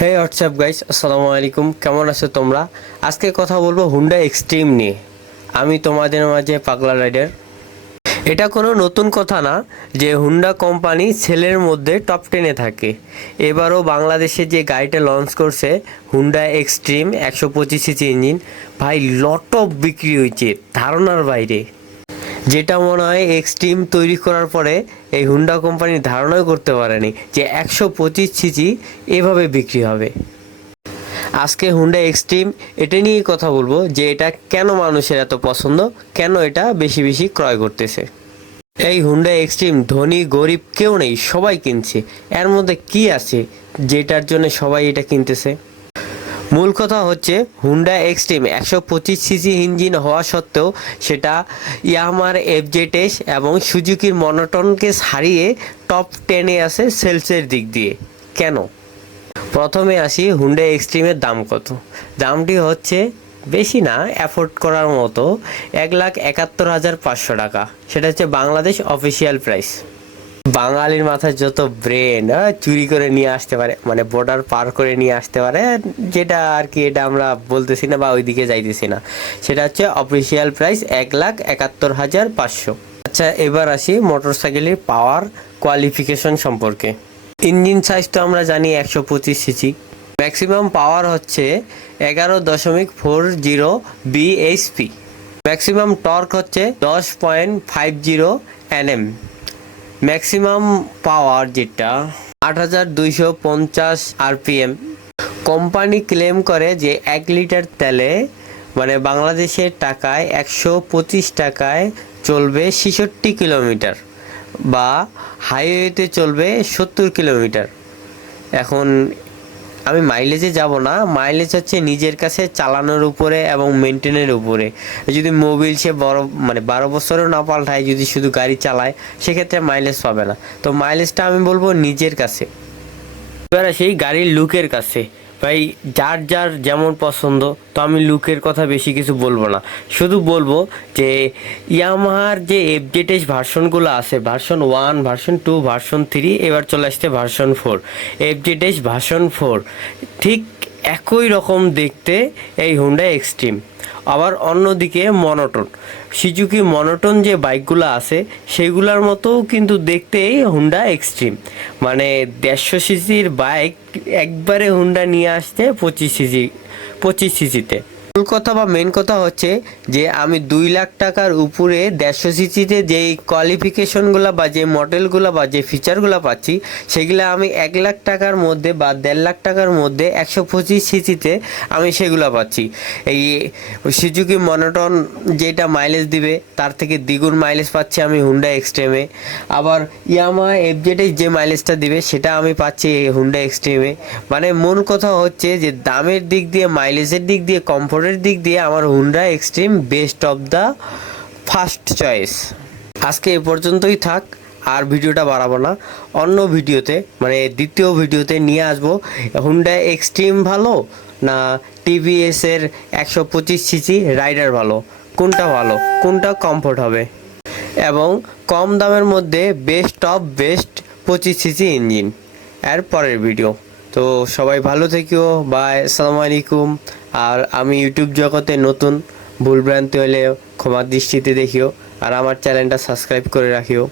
হে WhatsApp guys, আসসালামু আলাইকুম। কেমন আছো তোমরা? আজকে কথা বলবো হুন্ডা এক্সট্রিম নিয়ে। আমি তোমাদের মাঝে পাগলা রাইডার। এটা কোনো নতুন কথা না যে হুন্ডা কোম্পানি সেলের মধ্যে টপ 10-এ থাকে। এবারও বাংলাদেশে যে গাড়িটা লঞ্চ করছে হুন্ডা এক্সট্রিম 125 সিসি ইঞ্জিন, ভাই লট অফ বিক্রি হয়েছে ধারণার বাইরে। যেটা মনে হয় এক্সট্রিম তৈরি করার পরে এই হুন্ডা কোম্পানি ধারণাও করতে পারেনি যে 125 সিসি এভাবে বিক্রি হবে। আজকে হুন্ডা এক্সট্রিম এটা নিয়েই কথা বলবো যে এটা কেন মানুষের এত পছন্দ, কেন এটা বেশি বেশি ক্রয় করতেছে। এই হুন্ডা এক্সট্রিম ধনী গরিব কেউ নেই, সবাই কিনছে। এর মধ্যে কি আছে যেটার জন্য সবাই এটা কিনতেছে? মূল কথা হচ্ছে হুন্ডা এক্সট্রিম 125 সিসি ইঞ্জিন হওয়া সত্ত্বেও সেটা ইয়ামাহার এফজেডএস এবং সুজুকির মনোটনকে ছাড়িয়ে টপ 10-এ আছে সেলসের দিক দিয়ে। কেন? প্রথমে আসি হুন্ডা এক্সট্রিমের দাম কত। দামটি হচ্ছে বেশি না, অ্যাফোর্ড করার মতো, 1,71,500 টাকা। সেটা হচ্ছে বাংলাদেশ অফিসিয়াল প্রাইস। বাঙালির মাথায় যত ব্রেন, চুরি করে নিয়ে আসতে পারে, মানে বর্ডার পার করে নিয়ে আসতে পারে, যেটা আর কি এটা আমরা বলতেছি না বা ওইদিকে যাইতেছি না। সেটা হচ্ছে অফিসিয়াল প্রাইস 1,71,500। আচ্ছা, এবার আসি মোটরসাইকেলের পাওয়ার কোয়ালিফিকেশন সম্পর্কে। ইঞ্জিন সাইজ তো আমরা জানি 125 সিসি। ম্যাক্সিমাম পাওয়ার হচ্ছে 11.40 bhp। ম্যাক্সিমাম টর্ক হচ্ছে 10.50 Nm। ম্যাক্সিমাম পাওয়ার যেটা 8,250 rpm। কোম্পানি ক্লেম করে যে 1 লিটার তেলে, মানে বাংলাদেশের টাকায় 125 টাকায় চলবে 66 কিলোমিটার, বা হাইওয়েতে চলবে 70 কিলোমিটার। এখন আমি মাইলেজে যাব না, মাইলেজ হচ্ছে নিজের কাছে চালানোর উপরে এবং মেনটেনের উপরে। যদি মোবিল সে বড় মানে 12 বছরও না পাল্টায়, যদি শুধু গাড়ি চালায়, সেক্ষেত্রে মাইলেজ পাবে না। তো মাইলেজটা আমি বলবো নিজের কাছে। এবার সেই গাড়ির লুকের কাছে, ভাই যার যার যেমন পছন্দ, তো আমি লুকের কথা বেশি কিছু বলবো না। শুধু বলবো যে ইয়ামাহার যে এফজেডএস ভার্সনগুলো আছে, ভার্সন 1, ভার্সন 2, ভার্সন 3, এবার চলে আসছে ভার্সন 4। এফজেডএস ভার্সন 4 ঠিক একই রকম দেখতে এই হুন্ডা এক্সট্রিম। আবার অন্যদিকে মনোটন, সুজুকি মনোটন যে বাইকগুলো আছে সেগুলোর মতো কিন্তু দেখতে এই হুন্ডা এক্সট্রিম। মানে 150 সিসির বাইক একবারে হুন্ডা নিয়ে আসছে 25 সিসিতে। মূল কথা বা মেন কথা হচ্ছে যে আমি 2 লাখ টাকার উপরে 150 সিসিতে যেই কোয়ালিফিকেশনগুলো বা যে মডেলগুলো বা যে ফিচারগুলো পাচ্ছি, সেগুলো আমি 1 লাখ টাকার মধ্যে বা 1.5 লাখ টাকার মধ্যে 125 সিসিতে আমি সেগুলো পাচ্ছি। এই সুজুকি মনোটন যেটা মাইলেজ দিবে তার থেকে দ্বিগুণ মাইলেজ পাচ্ছি আমি হুন্ডা এক্সট্রিমে। আবার ইয়ামাহা এফজেডএস যে মাইলেজটা দিবে সেটা আমি পাচ্ছি এই হুন্ডা এক্সট্রিমে। মানে মূল কথা হচ্ছে যে দামের দিক দিয়ে, মাইলেজের দিক দিয়ে, কমফোর্টের দিক দিয়ে আমার Honda extreme best of the first choice. আজকে এ পর্যন্তই থাক, আর ভিডিওটা বাড়াবো না। অন্য ভিডিওতে, মানে দ্বিতীয় ভিডিওতে নিয়ে আসবো হুন্ডা এক্সট্রিম ভালো না টিভিএসের 125 সিসি রাইডার ভালো, কোনটা ভালো, কোনটা কমফোর্ট হবে, এবং কম দামের মধ্যে best of best 25 CC engine এর পরের ভিডিও। তো সবাই ভালো থেকো, বাই, আসসালামু আলাইকুম। আর আমি ইউটিউব জগতে নতুন, ভুলভ্রান্তি হলে ক্ষমার দৃষ্টিতে দেখিও, আর আমার চ্যানেলটা সাবস্ক্রাইব করে রাখিও।